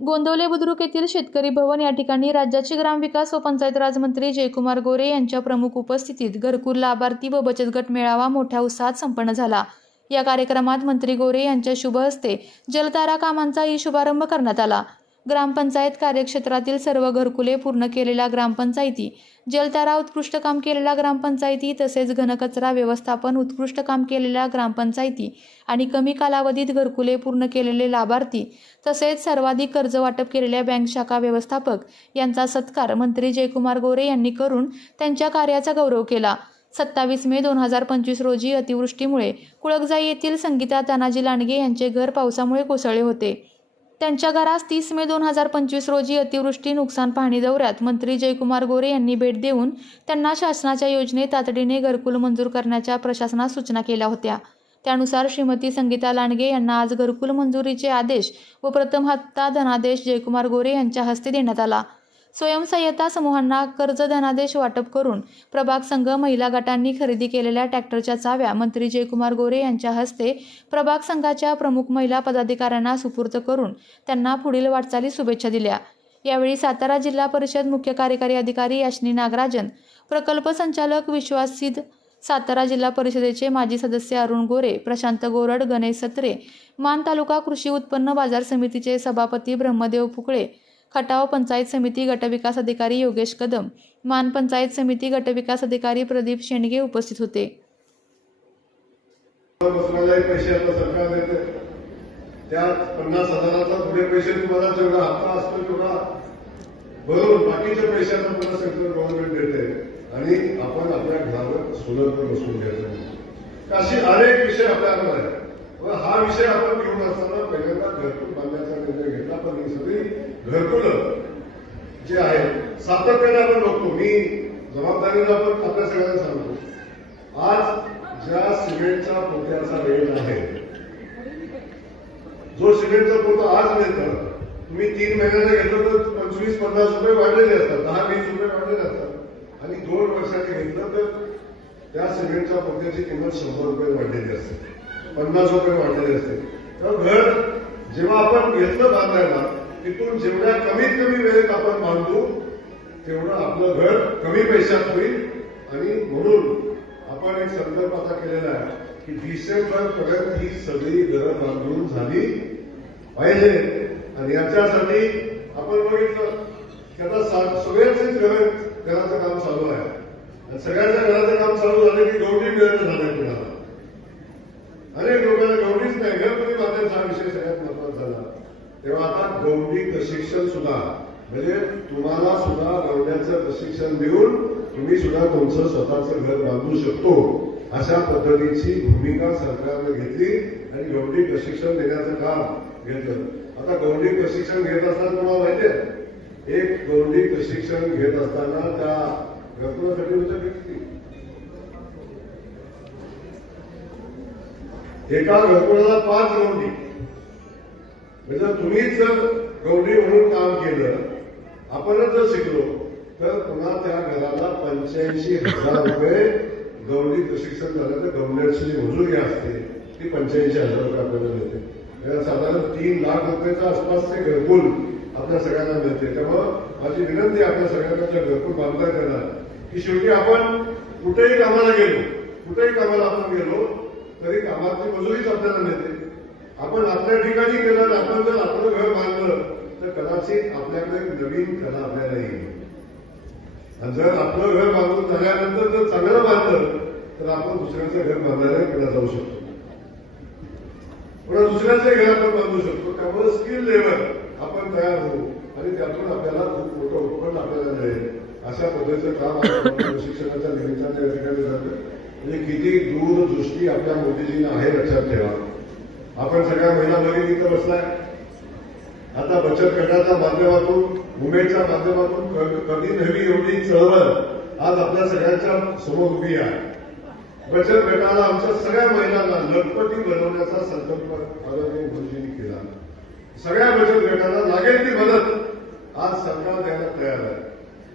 गोंदवले बुद्रुक येथील शेतकरी भवन या ठिकाणी राज्याचे ग्रामविकास व पंचायत राज मंत्री जयकुमार गोरे यांच्या प्रमुख उपस्थितीत घरकुल लाभार्थी व बचत गट मेळावा मोठ्या उत्साहात संपन्न झाला. या कार्यक्रमात मंत्री गोरे यांच्या शुभ हस्ते जलतारा कामांचाही शुभारंभ करण्यात आला. ग्रामपंचायत कार्यक्षेत्रातील सर्व घरकुले पूर्ण केलेल्या ग्रामपंचायती जलतारा उत्कृष्ट काम केलेल्या ग्रामपंचायती तसेच घनकचरा व्यवस्थापन उत्कृष्ट काम केलेल्या ग्रामपंचायती आणि कमी कालावधीत घरकुले पूर्ण केलेले लाभार्थी तसेच सर्वाधिक कर्ज वाटप केलेल्या बँक शाखा व्यवस्थापक यांचा सत्कार मंत्री जयकुमार गोरे यांनी करून त्यांच्या कार्याचा गौरव केला. सत्तावीस मे दोन हजार पंचवीस रोजी अतिवृष्टीमुळे कुळकजाई येथील संगीता तानाजी लांडगे यांचे घर पावसामुळे कोसळले होते. त्यांच्या घरास तीस मे दोन हजार पंचवीस रोजी अतिवृष्टी नुकसान पाहणी दौऱ्यात मंत्री जयकुमार गोरे यांनी भेट देऊन त्यांना शासनाच्या योजनेत तातडीने घरकुल मंजूर करण्याच्या प्रशासनास सूचना केल्या होत्या. त्यानुसार श्रीमती संगीता लांडगे यांना आज घरकुल मंजुरीचे आदेश व प्रथम हप्ता धनादेश जयकुमार गोरे यांच्या हस्ते देण्यात आला. स्वयंसहाय्यता समूहांना कर्ज धनादेश वाटप करून प्रभाग संघ महिला गटांनी खरेदी केलेल्या ट्रॅक्टरच्या चाव्या मंत्री जयकुमार गोरे यांच्या हस्ते प्रभाग संघाच्या प्रमुख महिला पदाधिकाऱ्यांना सुपूर्द करून त्यांना पुढील वाटचाली शुभेच्छा दिल्या. यावेळी सातारा जिल्हा परिषद मुख्य कार्यकारी अधिकारी याशनी नागराजन प्रकल्प संचालक विश्वास सिद्ध सातारा जिल्हा परिषदेचे माजी सदस्य अरुण गोरे प्रशांत गोरड गणेश सत्रे मान तालुका कृषी उत्पन्न बाजार समितीचे सभापती ब्रह्मदेव फुकळे खटाव पंचायत समिती गटविकास अधिकारी योगेश कदम मान पंचायत समिती गटविकास अधिकारी प्रदीप शेंडगे उपस्थित होते. त्या पन्नास हजाराचा पुढे पैसे तुम्हाला जेवढा हप्ता असतो तेवढा भरून सेंट्रल गव्हर्नमेंट देते. आणि आपण आपल्या घरावर सुलभ बसून घ्यायचं असे अनेक विषय आपल्याकडे आहे हा विषय आपण घेऊन असताना पहिल्यांदा घरकुल बांधण्याचा निर्णय घेतला. पण ही सगळी घरकुलं जे आहे सातत्याने आपण बघतो. मी जबाबदारीला आपण आपल्या सगळ्यांना सांगतो. आज ज्या सिमेंटच्या पोत्याचा रेट आहे जो सिमेंटचा पोतं आज मिळतं तुम्ही तीन महिन्याला घेतलं तर पंचवीस पन्नास रुपये वाढलेले असतात दहा वीस रुपये वाढलेले असतात. आणि दोन वर्षाने घेतलं तर त्या सिमेंटच्या पोत्याची किंमत शंभर रुपये वाढलेली असते पन्नास रुपये वाढलेले असते. तर घर जेव्हा आपण घेतलं बांधायला तिथून जेवढ्या कमीत कमी वेळेत आपण बांधू तेवढं आपलं घर कमी पैशात होईल. आणि म्हणून आपण एक संकल्प आता केलेला आहे की डिसेंबर पर्यंत ही सगळी घरं बांधून झाली पाहिजे. आणि याच्यासाठी आपण बघितलं की आता सगळ्यांचीच घर घराचं काम चालू आहे. सगळ्यांच्या घराचं काम चालू झालं की गौरी मिळत झालं कुणाला? अनेक लोकांना गौरीच नाही. घरपती बांधायचा हा विषय सगळ्यात महत्त्वाचा झाला. तेव्हा आता गौरी प्रशिक्षण सुद्धा म्हणजे तुम्हाला सुद्धा गौऱ्याचं प्रशिक्षण देऊन तुम्ही सुद्धा तुमचं स्वतःचं घर बांधू शकतो अशा पद्धतीची भूमिका सरकारने घेतली आणि गौरी प्रशिक्षण देण्याचं काम घेतलं. आता गौरी प्रशिक्षण घेत असताना तुम्हाला माहिती आहे एक गौरी प्रशिक्षण घेत असताना त्या रत्नासाठी होतं किती एका घरकुलाला पाच गौंडी म्हणजे तुम्हीच जर गौरी म्हणून काम केलं आपणच जर शिकलो तर पुन्हा त्या घराला पंच्याऐंशी हजार रुपये गौरी प्रशिक्षण झालं तर गौऱ्याची मजुरी असते ती पंच्याऐंशी हजार रुपये आपल्याला मिळते. म्हणजे साधारण तीन लाख रुपयाच्या आसपासचे घरकुल आपल्या सगळ्यांना मिळते. त्यामुळं माझी विनंती आपल्या सगळ्यांना घरकुल बांधता करणार की शेवटी आपण कुठेही कामाला गेलो कुठेही कामाला आपण गेलो तरी कामाची मजुरीच आपल्याला मिळते. आपण आपल्या ठिकाणी गेलं आपण जर आपलं घर बांधलं तर कदाचित आपल्याकडे नवीन कला आपल्याला येईल. जर आपलं घर बांधून झाल्यानंतर जर चांगलं बांधलं तर आपण दुसऱ्याचं घर बांधायला केलं जाऊ शकतो. पण दुसऱ्याचे घर आपण बांधू शकतो. त्यामुळे स्किल लेवल आपण तयार होऊ आणि त्यातून आपल्याला खूप मोठं उत्पन्न आपल्याला मिळेल. अशा पद्धतीचं काम प्रशिक्षणाच्या निमित्ताने या ठिकाणी जातं म्हणजे किती दूरदृष्टी आपल्या मोदीजींना आहे लक्षात ठेवा. आपण सगळ्या महिला भगिनी इथं बसलाय. आता बचत गटाच्या माध्यमातून उमेदच्या माध्यमातून कधी नवी एवढी चळवळ आज आपल्या सगळ्यांच्या समोर उभी आहे. बचत गटाला आमच्या सगळ्या महिलांना लखपती बनवण्याचा संकल्प आदरणीय केला. सगळ्या बचत गटाला लागेल ती मदत आज सरकार द्यायला तयार आहे.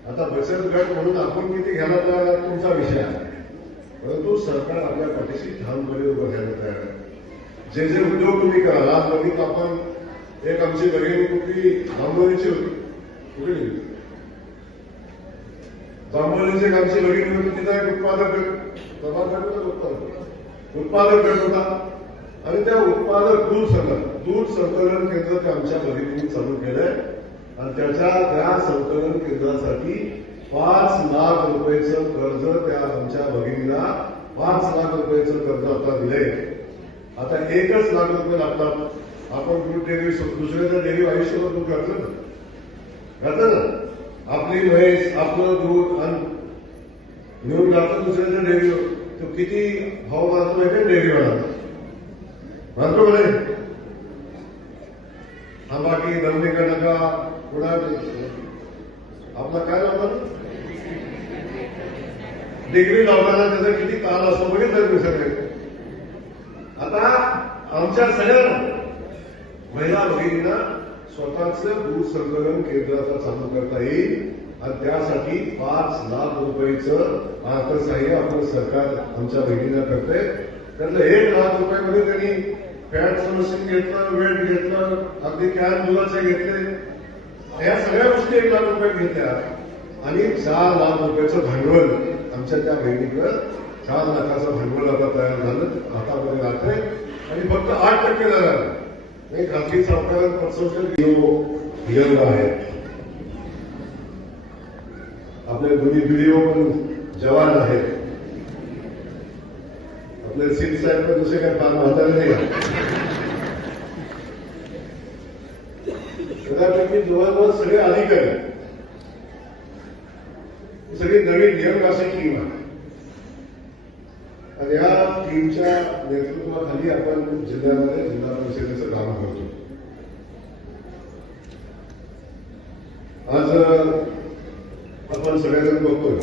आता बचत गट म्हणून आपण किती घ्यायला तयार आहे तुमचा विषय आहे. परंतु सरकार आपल्या पाठीशी ठामपणे उभं राहायला तयार आहे जे जे उद्योग तुम्ही कराल आज नवीन आपण एक आमची नवीन कुठली जांभोलीची होती. कुठली? होती? एक आमची बहीण होती तिचा एक उत्पादक गट उत्पादक उत्पादक गट होता. आणि त्या उत्पादक दूध संकलन दूध संकलन केंद्र ते आमच्या मदतीने चालू केलंय. आणि त्याच्या त्या संकलन केंद्रासाठी पाच लाख रुपयाचं कर्ज त्या आमच्या भगिनीला पाच लाख रुपयाचं कर्ज आता दिलंय. आता एकच लाख रुपये लागतात आपण दूध डेअरी दुसऱ्याच्या डेअरी आयुष्यभर दूध घातलं ना. घातलं ना. आपली म्हैस, आपलं दूध आणि नेऊन घातलं दुसऱ्याच्या तो किती भाव मानतो माहिती डेअरीवाला मानतो म्हणे हा बाकी दमनिका नका? पुन्हा आपला काय लावतात डिग्री लावताना त्याचा किती ताल असतो बघितलं सगळे? आमच्या सगळ्या महिला भगिनींना स्वतःच दूध संकलन केंद्र आता चालू करता येईल. आणि त्यासाठी पाच लाख रुपयेचं अर्थसहाय्य आपलं सरकार आमच्या बहिणीला करतंय. त्यातलं एक लाख रुपयामध्ये त्यांनी फॅट सोल्युशन घेतलं वेट घेतलं अगदी कॅन मुलाचे घेतले. या सगळ्या गोष्टी एक लाख रुपये घेतल्या. आणि चार लाख रुपयाचं भांडवल आमच्या त्या बहिणीकडं. चार लाखाचं भांडवल आता तयार झालं. हातामध्ये राहतंय आणि फक्त आठ टक्के झालं नाही खासगी सावकारात पसंत हिअर आहे. आपले दोन्ही व्हिडिओ पण जवान आहेत. आपले सिंग साहेब पण दुसरे काही फार म्हातारे नाही का? त्यापैकी जवळजवळ सगळे अधिकारी. सगळी नवीन नियमवासी टीम आहे. आणि या टीमच्या नेतृत्वाखाली आपण जिल्ह्यामध्ये जिल्हा परिषदेचं काम करतो. आज आपण सगळेजण बघतोय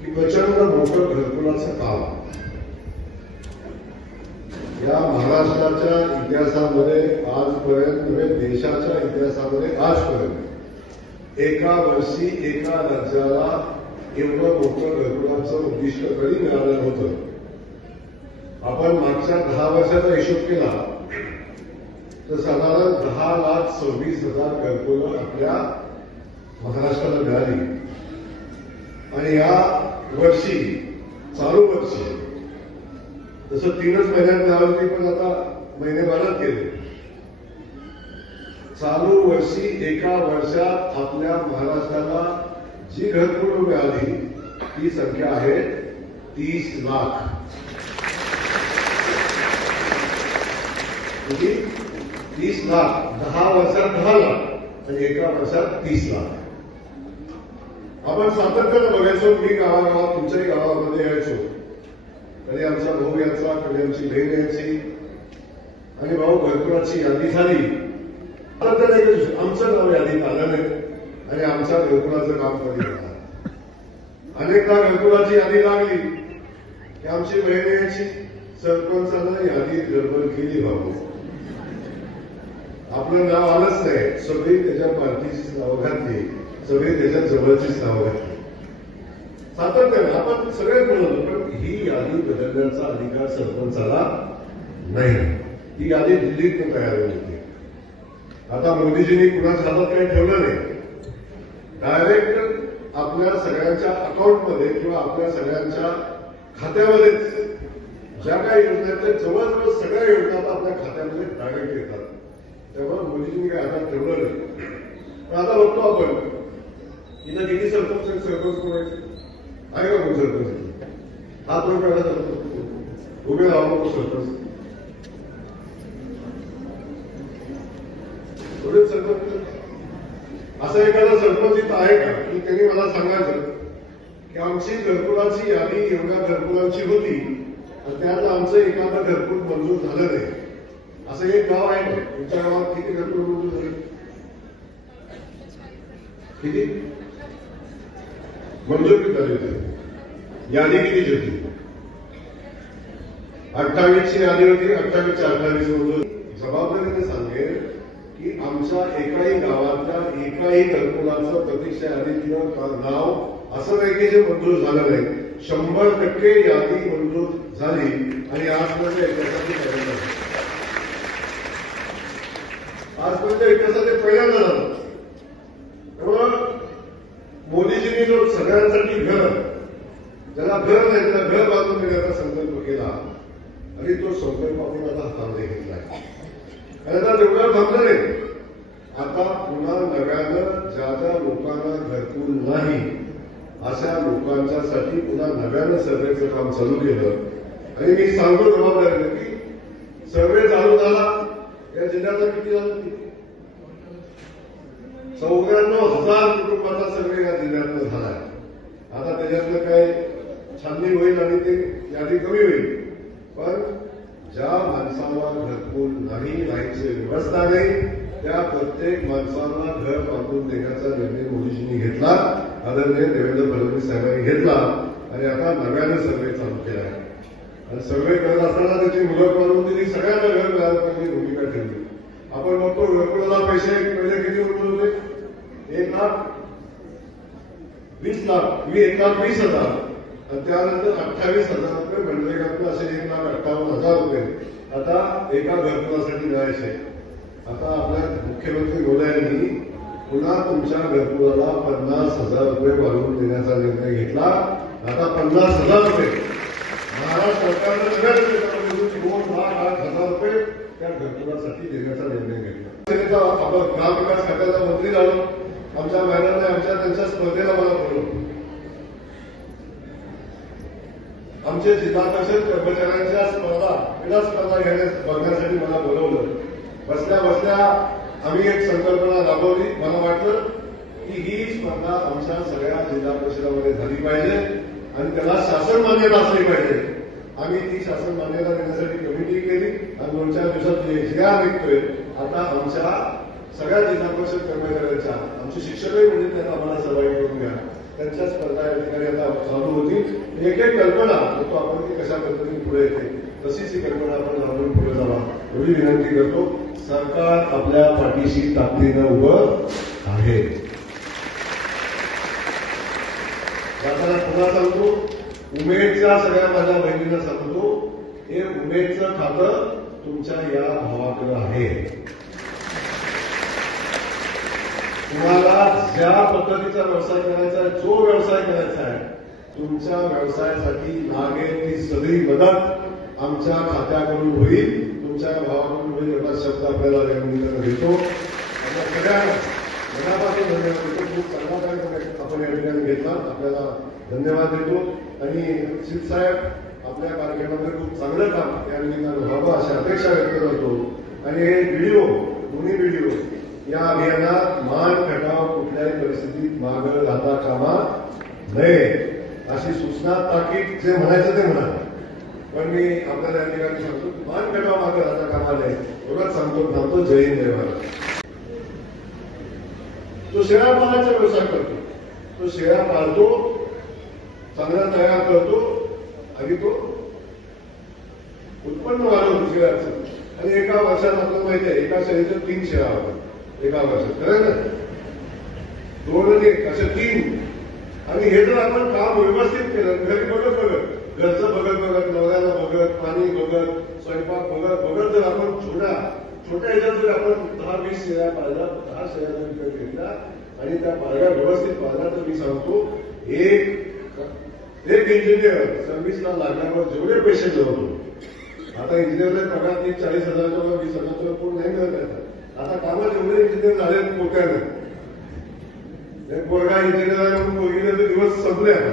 की प्रचंड मोठं घरकुलाचं काम या महाराष्ट्राच्या इतिहासामध्ये आजपर्यंत म्हणजे देशाच्या इतिहासामध्ये आजपर्यंत एका वर्षी एका राज्याला एवढं मोठं घरकुला उद्दिष्ट कधी मिळालं होतं आपण मागच्या दहा वर्षाचा हिशोब केला तर साधारण दहा लाख सव्वीस हजार घरकुलं आपल्या महाराष्ट्राला मिळाली. आणि या वर्षी चालू वर्षी जसं तीनच महिन्यात मिळाली होती पण आता महिने वाढत केले चालू वर्षी एका वर्षात आपल्या महाराष्ट्राला जी घरकुल मिळाली ती संख्या आहे तीस लाख. किती तीस लाख दहा वर्षात दहा लाख आणि एका वर्षात तीस लाख. आपण सातत्यानं बघायचो मी गावागावात तुमच्याही गावामध्ये यायचो. कधी आमचा भाऊ यायचा कधी आमची बहीण यायची. आणि भाऊ घरकुलाची यादी झाली. सातत्याने आमचं नाव यादीत आलं नाही. आणि आमच्या घरकुलाचं काम कधी होणार अनेकदा घरकुलाची यादी लागली. की आमची बहीण यायची. सरपंचानं यादीत गडबड केली भाऊ. आपलं नाव आलंच नाही. सगळी त्याच्या पार्टीचीच नावं घातली. सगळी त्याच्या जवळचीच नावं घातली. सातत्याने आपण सगळे बोलतो पण ही यादी बदलण्याचा अधिकार सरपंचाला नाही. ही यादी दिल्लीत तयार होती. आता मोदीजींनी कुणाच्या हातात काही ठेवलं नाही. डायरेक्ट आपल्या सगळ्यांच्या अकाउंटमध्ये किंवा आपल्या सगळ्यांच्या खात्यामध्येच ज्या काही योजना आहेत त्या जवळजवळ सगळ्या योजना आपल्या खात्यामध्ये डायरेक्ट येतात. तेव्हा मोदीजींनी काय हातात ठेवलं नाही. पण आता बघतो आपण इथं किती सरपंच सरपंच कोण आहे का कोण सरपंच? हात तो काढा सरपंच. उभे राहा सरपंच. एवढेच सरपंच? असा एखादा सरपंच इथं आहे का? की त्यांनी मला सांगायचं की आमची घरकुलाची यादी एवढ्या घरकुलांची होती आणि त्यात आमचं एखादं घरकुल मंजूर झालं नाही. असं एक गाव आहे का तुमच्या गावात किती घरकुल मंजूर झाले? किती? मंजूर किती झाली होती यादी किती होती अठ्ठावीसची यादी होती अठ्ठावीस अठ्ठावीस मंजूर. जबाबदारीने सांगेल की आमच्या एकाही गावातल्या एकाही घरकुलाचं प्रतीक्षा यादीतलं नाव असं नाही की जे मंजूर झालं नाही. शंभर टक्के यादी मंजूर झाली आणि आज म्हणजे याच्यासाठी करायचं आजपर्यंत इतिहासात ते पहिल्यांदा झालं? त्यामुळं मोदीजींनी जो सगळ्यांसाठी घर ज्याला घर नाही त्याला घर बांधून देण्याचा संकल्प केला आणि तो संकल्प आपण आता हातामध्ये घेतला आहे. आता तेवढा थांबलं नाही. आता पुन्हा नव्यानं ज्या ज्या लोकांना घरकुल नाही अशा लोकांच्यासाठी पुन्हा नव्यानं सर्वेचं काम चालू केलं. आणि मी सांगतो जबाबदारी की सर्वे चालू झाला या जिल्ह्याला किती झालं चौऱ्याण्णव हजार कुटुंबाचा सर्वे या जिल्ह्यातनं झाला आता त्याच्यातलं काय छाननी होईल आणि ते यादी कमी होईल. पण ज्या माणसाला घरकुल नाही राहायची व्यवस्था नाही त्या प्रत्येक माणसांना घर बांधून देण्याचा निर्णय मोदीजींनी घेतला. आदरणीय देवेंद्र फडणवीस साहेबांनी घेतला. आणि आता नव्यानं सर्वे चालू केला आहे. आणि सर्वे करत असताना त्याची मुलं करून दिली सगळ्यांना घर मिळालं पाहिजे भूमिका ठेवली. आपण बघतो व्यक्तीला पैसे पहिले किती रुपये होते? एक लाख? वीस लाख. मी एक लाख वीस हजार. आणि त्यानंतर अठ्ठावीस हजार रुपये मनरेगातून असे एक लाख अठ्ठावन्न हजार रुपये. आता एका घरकुलासाठी जायचे आता आपल्या मुख्यमंत्री मोदयांनी पुन्हा तुमच्या घरकुलाला पन्नास हजार रुपये वाढवून देण्याचा निर्णय घेतला. आता पन्नास हजार रुपये. महाराष्ट्र सरकारनं दोन लाख आठ हजार रुपये त्या देण्याचा निर्णय घेतला आपण ग्रामविकास खात्याचा मंत्री झालो आमच्या आमच्या त्यांच्या स्पर्धेला मला बोलवलं. आमचे जिल्हा परिषद कर्मचाऱ्यांच्या स्पर्धा क्रीडा स्पर्धा घेण्यास बघण्यासाठी मला बोलवलं बसल्या बसल्या आम्ही एक संकल्पना राबवली मला वाटलं की ही स्पर्धा आमच्या सगळ्या जिल्हा परिषदामध्ये झाली पाहिजे आणि त्याला शासन मान्यता असली पाहिजे. आम्ही ती शासन मान्यता देण्यासाठी कमिटी केली आणि दोन चार दिवसात जे निघतोय आता आमच्या सगळ्या जिल्हा परिषद कर्मचाऱ्यांच्या आमचे शिक्षकही म्हणजे त्यांना आम्हाला सहभागी करून घ्या. त्यांच्या स्पर्धा या ठिकाणी आता चालू होती. एक एक कल्पना होतो आपण ती कशा पद्धतीने पुढे येते तशीच ही कल्पना आपण लावून पुढे जावा. एवढी विनंती करतो सरकार आपल्या पाठीशी ताकदीनं उभं आहे. जाताना पुन्हा सांगतो. उमेदचा सगळ्या माझ्या बहिणींना सांगतो हे उमेदचं खातं तुमच्या या भावाकडं आहे. तुम्हाला ज्या पद्धतीचा व्यवसाय करायचा आहे जो व्यवसाय करायचा आहे तुमच्या व्यवसायासाठी लागेल ती सगळी मदत आमच्या खात्याकडून होईल. तुमच्या भावाकडून होईल एवढा शब्द आपल्याला या मुलीला देतो आपल्या सगळ्यांना मनापासून धन्यवाद देतो. खूप चांगला कार्यक्रम आपण या ठिकाणी घेतला. आपल्याला धन्यवाद देतो. आणि शित साहेब आपल्या कार्यक्रमामध्ये खूप चांगलं काम या निमित्तानं व्हावं अशी अपेक्षा व्यक्त करतो. आणि हे व्हिडिओ दोन्ही व्हिडिओ या अभियानात मान खटाव कुठल्याही परिस्थितीत मागं राहता कामा नये अशी सूचना ताकीद जे म्हणायचं ते म्हणा. पण मी आपल्याला या ठिकाणी सांगतो मान खटाव मागं राहता कामा नये. एवढंच सांगतो थांबतो. जय हिंद जय महाराज तो शेळा पाळायचा व्यवसाय करतो. तो शेळा पाळतो चांगला तयार करतो आणि तो उत्पन्न वाढवून शेळ्याचं आणि एका वर्षात आपल्याला माहिती आहे एका शाळेचं तीन शेळ्या होतात. एका वर्षात खरं ना? दोन आणि एक असे तीन. आणि हे जर आपण काम व्यवस्थित केलं घरी बघत बघत घरचं बघत बघत नवऱ्याला बघत पाणी बघत स्वयंपाक बघत बघत जर आपण छोटा छोट्या ह्याच्यात जर आपण दहा वीस शेळ्या पाहिल्या दहा शेळ्या जर विकत घेतल्या आणि त्या पाळल्या व्यवस्थित पाहिल्या तर मी सांगतो एक एक इंजिनियर सर्व्हिसला लागल्यावर जेवढे पैसे जवळतो आता इंजिनियरला पगार तीस चाळीस हजार किंवा वीस हजार किंवा कोण नाही मिळत आहे. आता कामात जेवढे इंजिनियर झाले पोट्यानं पोरगा इंजिनियर आहे म्हणून पोरगीचे दिवस संपले आता.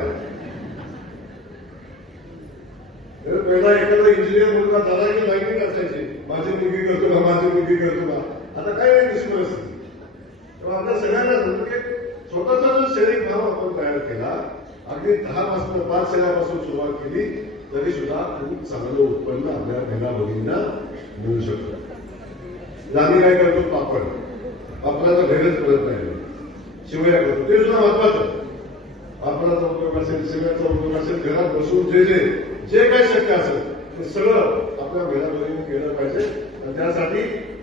पहिला एखादा इंजिनियर मुलगा झाला की लाईनीत असायची माझी मुलगी करतो का माझी मुलगी करतो का आता काय नाही दिसत परिस्थिती तेव्हा आपल्या सगळ्यांना सांगतो की स्वतःचा जो शरीर भाव आपण तयार केला अगदी दहा पासून पाच शेळ्यापासून सुरुवात केली तरी सुद्धा खूप चांगलं उत्पन्न आपल्या महिला भगिनींना मिळू शकतं. आम्ही काय करतो? पापड. पापडाचा भेदच करत नाही. शिवया करतो. ते सुद्धा महत्वाचं. पापडाचा उपयोग असेल शिव्याचा उपयोग असेल घरात बसून जे जे जे काही शक्य असेल ते सगळं आपल्या महिला भगिनीने केलं पाहिजे. आणि त्यासाठी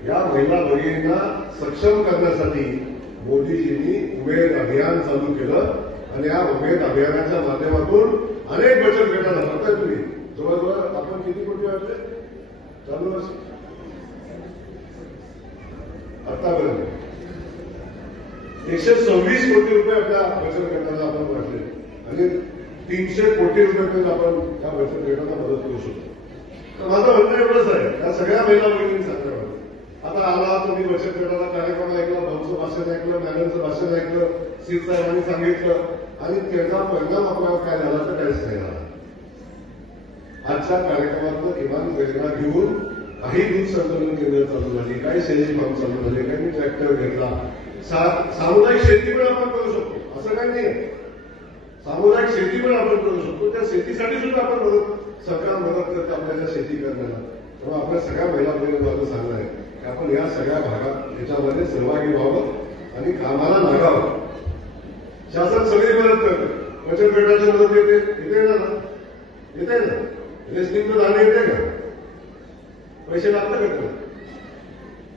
या महिला भगिनींना सक्षम करण्यासाठी मोदीजींनी उमेद अभियान चालू केलं. आणि या उमेद अभियानाच्या माध्यमातून अनेक बचत गटांना बघताय तुम्ही. जवळजवळ आपण किती कोटी वाटले चालू वर्ष? आतापर्यंत एकशे सव्वीस कोटी रुपये आपल्या बचत गटाला आपण वाटले आणि तीनशे कोटी रुपये आपण त्या बचत गटाला मदत करू शकतो. तर माझं म्हणणं एवढंच आहे. त्या सगळ्या महिला भगिनी सांगणार आता आला तुम्ही बचत गटाला कार्यक्रम ऐकला भाऊचं भाषण ऐकलं मॅडमचं भाषण ऐकलं शिवसाहेबांनी सांगितलं आणि त्याचा परिणाम आपल्याला काय झाला तर काहीच नाही झाला. आजच्या कार्यक्रमातलं किमान वेदना घेऊन काही दूध संकलन केंद्र चालू झाली काही शेती फार्म चालू झाले काही ट्रॅक्टर घेतला. सामुदायिक शेती पण आपण करू शकतो असं काही नाही सामुदायिक शेती पण आपण करू शकतो त्या शेतीसाठी सुद्धा आपण मदत सरकार मदत करते आपल्याला शेती करण्याला. तेव्हा आपल्या सगळ्या महिला बहिणींना सांगणार आहे की आपण या सगळ्या भागात याच्यामध्ये सहभागी व्हावं आणि कामाला लागावं. शासन सगळी मदत करते. बचत गटाची मदत येते. येते ना? येते ना? रेस्टिंगचं धान्य येते का? पैसे लागतं का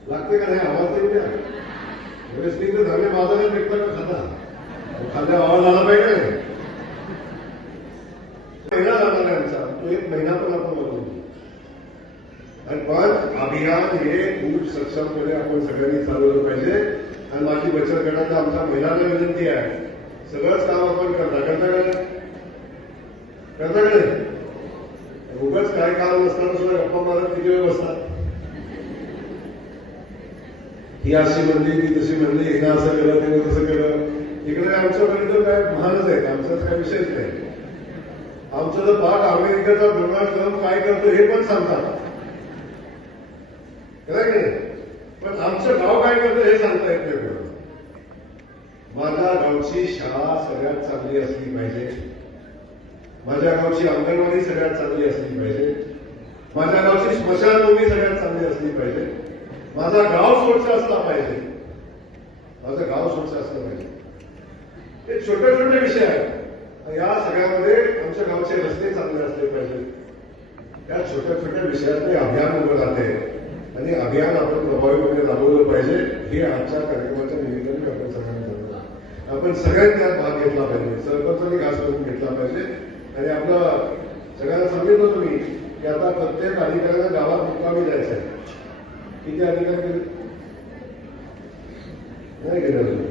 लागते का नाही? आवाज तर द्या रेस्टिंगचं धान्य बाजारात विकतं का खाता? खाल्ल्या आवाज आला पाहिजे. महिना झाला आहे आमचा. तो एक महिना पण आपण बघू आणि पण अभियान हे खूप सक्षमपणे आपण सगळ्यांनी चालवलं पाहिजे. आणि माझी बचत गटाचा आमच्या महिलांना विनंती आहे. सगळंच काम आपण करता करता करता काय उगाच काय काम नसताना सुद्धा गप्पा मारत किती वेळ बसतात? ही अशी म्हणली ती तशी म्हणली एकदा असं केलं तेव्हा तसं केलं. इकडे आमच्यापर्यंत काय महानच आहेत आमचाच काय विषयच नाही. आमचं जर पाठ अमेरिकेचा डोनाल्ड ट्रम्प काय करतो हे पण सांगतात. खरं की पण आमचं गाव काय करतं हे सांगता येत नाही. माझ्या गावची शाळा सगळ्यात चांगली असली पाहिजे. माझ्या गावची अंगणवाडी सगळ्यात चांगली असली पाहिजे. माझ्या गावची स्मशानभूमी सगळ्यात चांगली असली पाहिजे. माझा गाव स्वच्छ असला पाहिजे. माझं गाव स्वच्छ असलं पाहिजे. हे छोटे छोटे विषय आहेत. या सगळ्यामध्ये आमच्या गावचे रस्ते चांगले असले पाहिजे. या छोट्या छोट्या विषयात ते अभियान उभं राहते. आणि अभियान आपण प्रभावीपणे राबवलं पाहिजे हे आजच्या कार्यक्रमाच्या आपण सगळ्यांनी त्यात भाग घेतला पाहिजे. सरपंचांनी घास करून घेतला पाहिजे. आणि आपलं सगळ्यांना सांगितलं तुम्ही की आता प्रत्येक अधिकाऱ्याला गावात मुक्कामी जायचं आहे किती अधिकारी नाही गेलं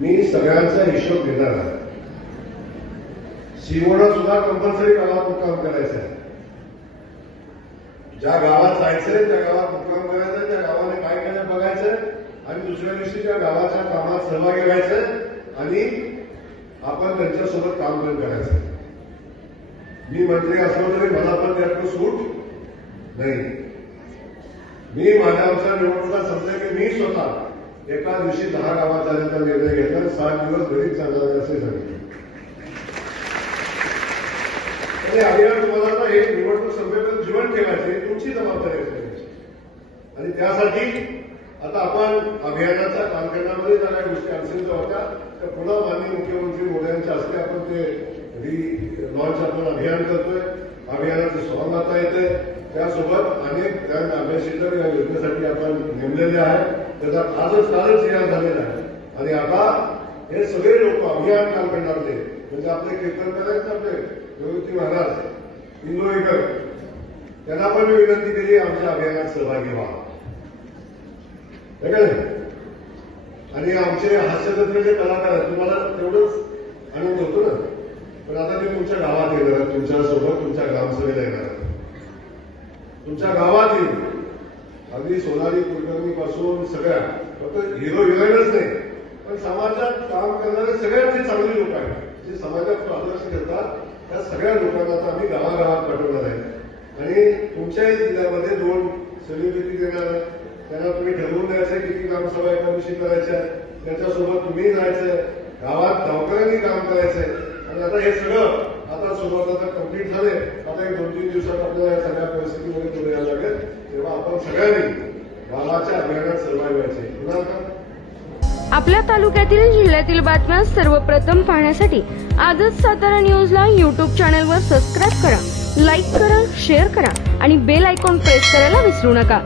मी सगळ्यांचा हिशोब घेणार आहे. शिवणा सुद्धा कंपल्सरी गावात मुक्काम करायचा आहे ज्या गावात जायचंय त्या गावात मुक्काम करायचं त्या गावाने काय केलं बघायचं आणि दुसऱ्या दिवशी त्या गावाच्या कामात सहभागी व्हायचं आणि आपण त्यांच्यासोबत काम पण करायचं. मी मंत्री असलो तरी मला पण त्यातलं सूट नाही. मी माझ्या आमच्या निवडणुका समजा की मी स्वतः एका दिवशी दहा गावात जाण्याचा निर्णय घेतला सात दिवस घरीच चालणार असे सांगितले. आणि अभियान तुम्हाला एक निवडणूक संपेपर्यंत जीवन ठेवायचे तुमची जबाबदारी असते आणि त्यासाठी आता आपण अभियानाच्या कालखंडामध्ये ज्या काही गोष्टी अडचणीच्या होत्या त्या पुन्हा माननीय मुख्यमंत्री मोदयांच्या हस्ते आपण ते री लॉन्च आपण अभियान करतोय. अभियानाचं सॉंग आता येते त्यासोबत अनेक ब्रँड अभ्यासिकर या योजनेसाठी आपण नेमलेले आहेत. त्याचा आजच कालच या झालेला आहे. आणि आता हे सगळे लोक अभियान कालखंडातले म्हणजे आपले कीर्तनकर आहेत आपले निवृत्ती महाराज इंदोरीकर त्यांना पण मी विनंती केली आमच्या अभियानात सहभागी व्हा. आणि आमचे हास्यजत्रेचे कलाकार आहेत तुम्हाला तेवढंच आनंद होतो ना? पण आता ते तुमच्या गावात येणार आहेत तुमच्यासोबत तुमच्या ग्रामसभेला येणार आहेत. तुमच्या गावात येईल. अगदी सोनाली कुलकर्णी पासून सगळ्या फक्त हिरो हिरोईनच नाही पण समाजात काम करणारे सगळ्यात जे चांगली लोक आहेत. जे समाजात आदर्श करतात त्या सगळ्या लोकांना आता आम्ही गावागावात पाठवणार आहे. आणि तुमच्याही जिल्ह्यामध्ये दोन सेलिब्रिटी देणार आहे त्यांना तुम्ही ठरवून द्यायचं किती ग्रामसभा एका दिवशी करायच्या त्याच्यासोबत तुम्ही जायचंय गावात गावकऱ्यांनी काम करायचंय आणि आता हे सगळं आता सुरुवात आता कंप्लीट झाले. आता एक दोन तीन दिवसात आपल्याला या सगळ्या परिस्थितीमध्ये पुढे यायला लागेल. तेव्हा आपण सगळ्यांनी गावाच्या अभियानात सहभागी व्हायचे आपल्या तालुक्यातील जिल्ह्यातील बातम्या सर्वप्रथम पाहण्यासाठी आजच सातारा न्यूजला यूट्यूब चॅनलवर सबस्क्राईब करा लाईक करा शेअर करा आणि बेल आयकॉन प्रेस करायला विसरू नका.